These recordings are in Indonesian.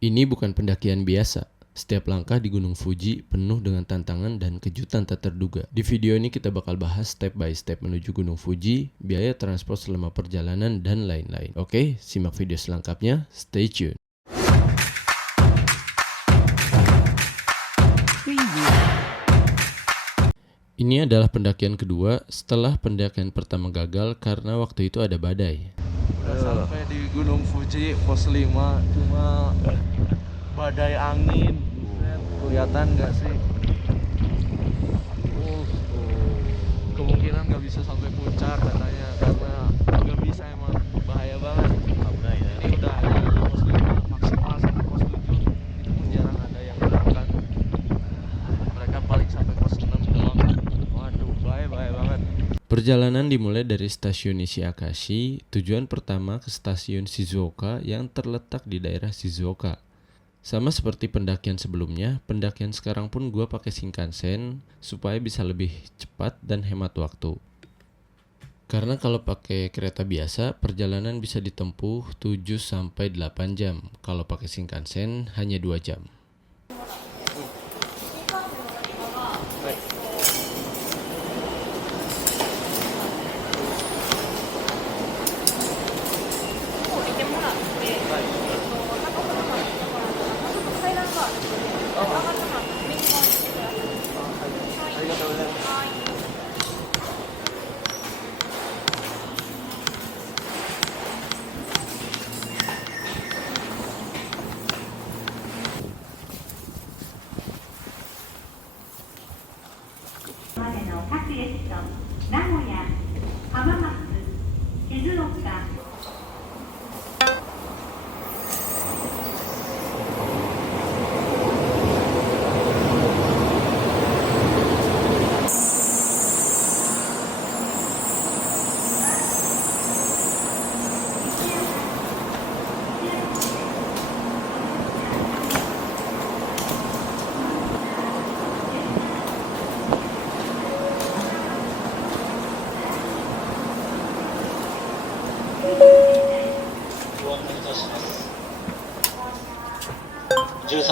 Ini bukan pendakian biasa. Setiap langkah di Gunung Fuji penuh dengan tantangan dan kejutan tak terduga. Di video ini kita bakal bahas step by step menuju Gunung Fuji, biaya transport selama perjalanan, dan lain-lain. Oke, simak video selengkapnya. Stay tune. Ini adalah pendakian kedua setelah pendakian pertama gagal karena waktu itu ada badai. Udah sampai di Gunung Fuji pos 5, cuma badai angin. Kelihatan nggak sih? Kemungkinan nggak bisa sampai puncak katanya, karena nggak bisa, emang bahaya banget. Ini udah ada pos 5 maksimal sampai pos 7, itu pun jarang ada yang berangkat. Mereka paling sampai pos 6 doang. Waduh, bahaya banget. Perjalanan dimulai dari stasiun Nishiakashi, tujuan pertama ke stasiun Shizuoka yang terletak di daerah Shizuoka. Sama seperti pendakian sebelumnya, pendakian sekarang pun gua pakai Shinkansen supaya bisa lebih cepat dan hemat waktu. Karena kalau pakai kereta biasa, perjalanan bisa ditempuh 7-8 jam. Kalau pakai Shinkansen hanya 2 jam.13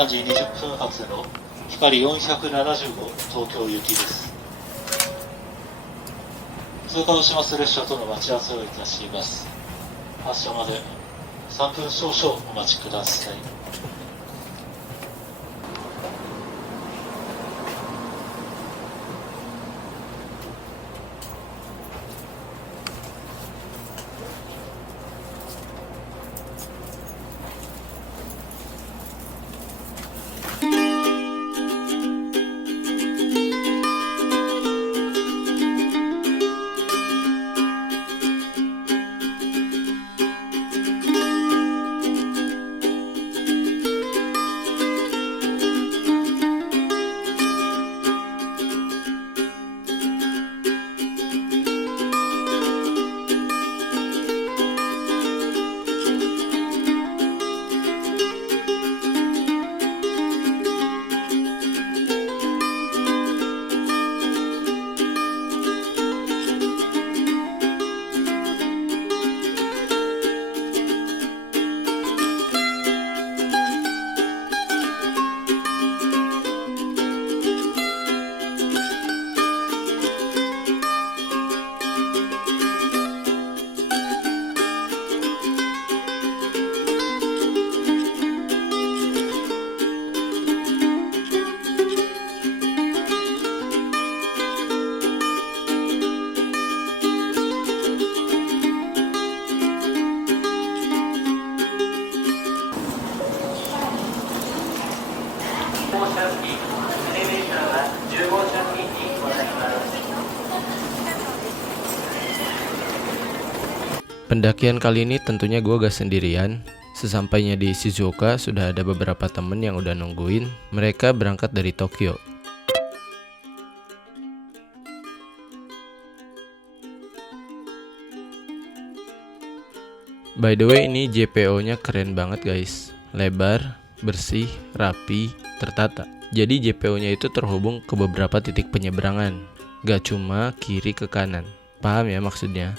時20分発の光475東京行きです。通過をします列車との待ち合わせをいたします。発車まで3分少々お待ちください。Pendakian kali ini tentunya gue gak sendirian. Sesampainya di Shizuoka sudah ada beberapa temen yang udah nungguin. Mereka berangkat dari Tokyo. By the way, ini JPO-nya keren banget guys. Lebar, bersih, rapi, tertata. Jadi JPO-nya itu terhubung ke beberapa titik penyeberangan, gak cuma kiri ke kanan. Paham ya maksudnya?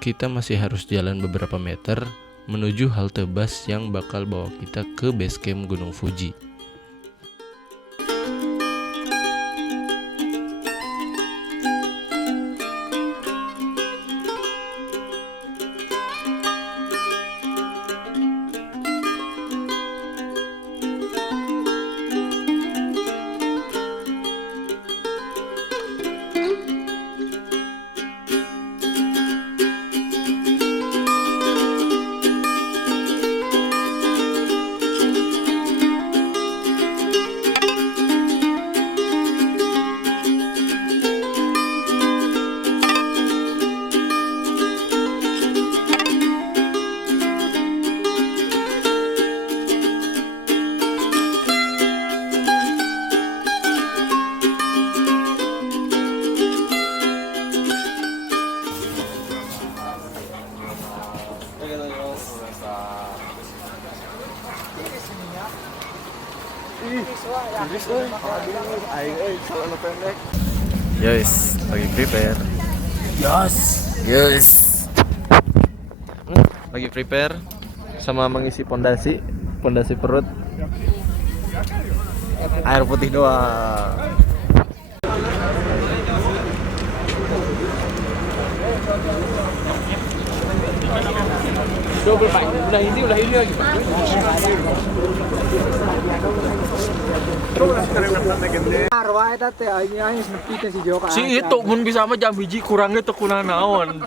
Kita masih harus jalan beberapa meter menuju halte bus yang bakal bawa kita ke base camp Gunung Fuji. Yes, lagi prepare. Yes. Lagi prepare sama mengisi pondasi perut. Air putih doang. Double Pak, udah ini lagi Pak. Si itu mun bisa mah jam biji kurangnya tuh kuna naon.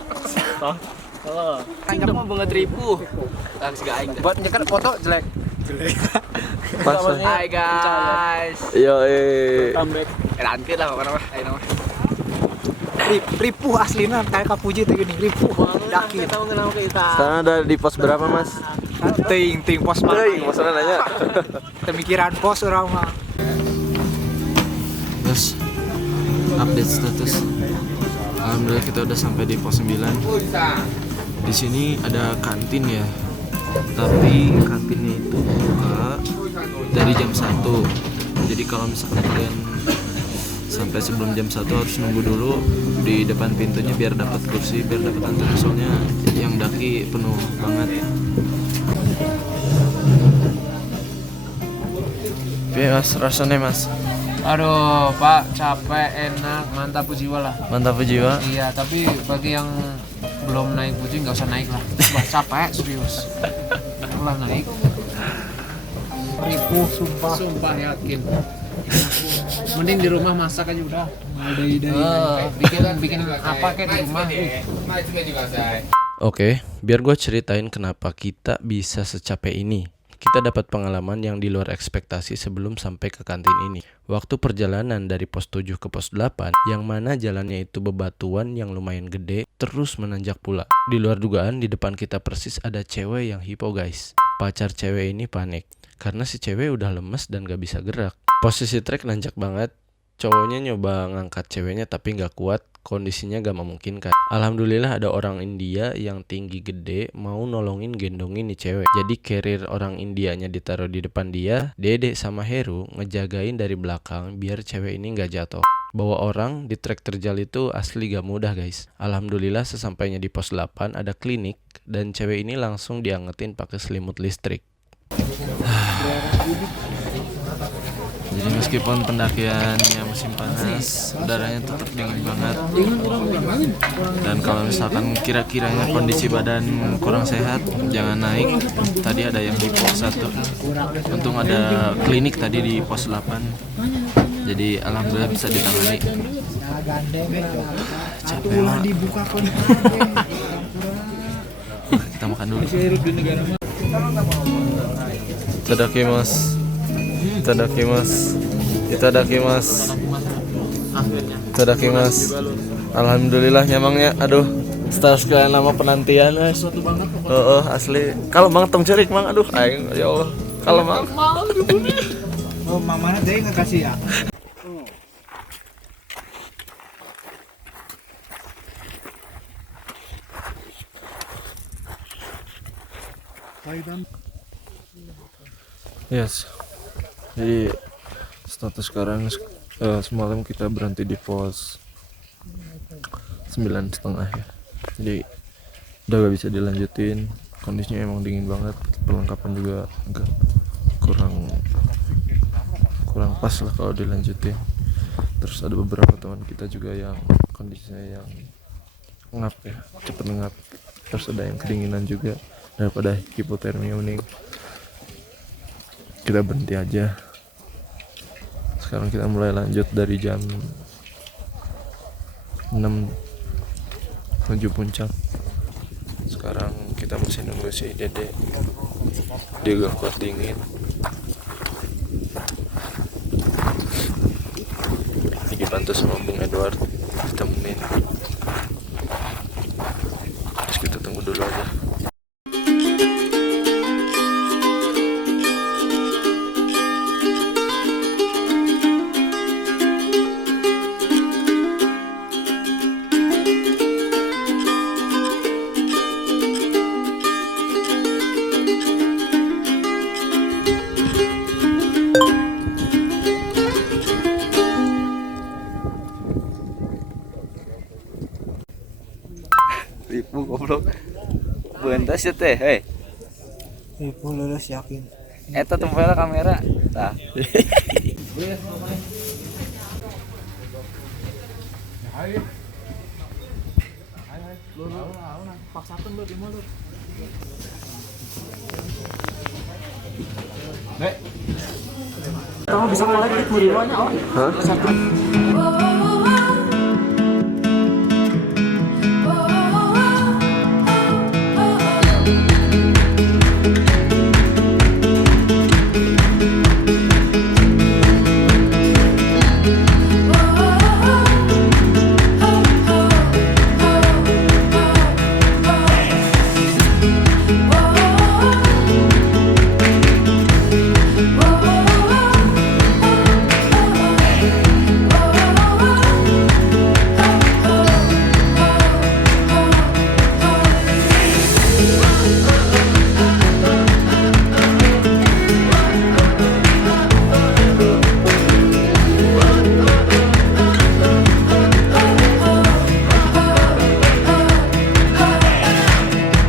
Kita mau bunga 1000. Langsung aing. Buat nyeker foto jelek. Hai guys. Yo Nanti lah pokoknya mah. Ayo mah. Ripuh aslina kayak Kapuji teh gini, ripuh daki. Kita mau kenal kita. Sekarang ada di pos berapa, Mas? Ting pos mah. Maksudnya nanya. Pemikiran pos orang mah. Terus update status. Alhamdulillah kita udah sampai di pos 9. Di sini ada kantin ya. Tapi kantinnya itu buka dari jam 1. Jadi kalau misalkan kalian sampai sebelum jam 1 harus nunggu dulu di depan pintunya biar dapat kursi, biar dapat antrian, soalnya yang daki penuh banget. Oke Mas, rasanya Mas? Aduh Pak, capek, enak, mantap jiwa lah. Mantap jiwa. Iya, tapi bagi yang belum naik Fuji nggak usah naik lah. Wah capek serius. Lah naik. Ripuh sumpah. Sumpah yakin. Mending di rumah masak aja udah. Dari bikin apa kayak di rumah. Oke, biar gue ceritain kenapa kita bisa secapek ini. Kita dapat pengalaman yang di luar ekspektasi sebelum sampai ke kantin ini. Waktu perjalanan dari pos 7 ke pos 8, yang mana jalannya itu bebatuan yang lumayan gede, terus menanjak pula. Di luar dugaan, di depan kita persis ada cewek yang hipo guys. Pacar cewek ini panik, karena si cewek udah lemes dan gak bisa gerak. Posisi trek nanjak banget, cowoknya nyoba ngangkat ceweknya tapi gak kuat. Kondisinya gak memungkinkan. Alhamdulillah ada orang India yang tinggi gede mau nolongin gendongin nih cewek. Jadi carrier orang Indianya ditaruh di depan dia, Dede sama Heru ngejagain dari belakang biar cewek ini gak jatuh. Bawa orang di trek terjal itu asli gak mudah guys. Alhamdulillah sesampainya di pos 8 ada klinik dan cewek ini langsung diangetin pakai selimut listrik. Jadi meskipun pendakiannya musim panas, udaranya tetap dingin banget. Dan kalau misalkan kira-kiranya kondisi badan kurang sehat, jangan naik. Tadi ada yang di pos 1. Untung ada klinik tadi di pos 8. Jadi alhamdulillah bisa ditangani. Capek lah. Kita makan dulu. Itadakimasu. Itadakimasu. Alhamdulillah nyamangnya. Aduh, setelah sekian lama penantian asli. Kalau mang tong cerik mang, aduh aing ya Allah. Kalau mang Oh, mamana teh ngekasih ya. Yes. Jadi status sekarang semalam kita berhenti di pos 9,5 ya. Jadi udah gak bisa dilanjutin. kondisinya emang dingin banget, perlengkapan juga agak kurang pas lah kalau dilanjutin. Terus ada beberapa teman kita juga yang kondisinya yang ngap ya, cepet ngap. Terus ada yang kedinginan juga, daripada hipotermia mending kita berhenti aja. Sekarang kita mulai lanjut dari jam 6 menuju puncak. Sekarang kita masih nunggu si Dede, dia gak kuat dingin. Dibantu sama Bung Edward, ditemenin. Terus kita tunggu dulu aja. Ribu goblok. Bentas ya teh, hei. Ribu lulus yakin. Eta tempelnya kamera. Tah. Paksakan lu di mulut. Kamu bisa kolektif di rumahnya, oh? Hah?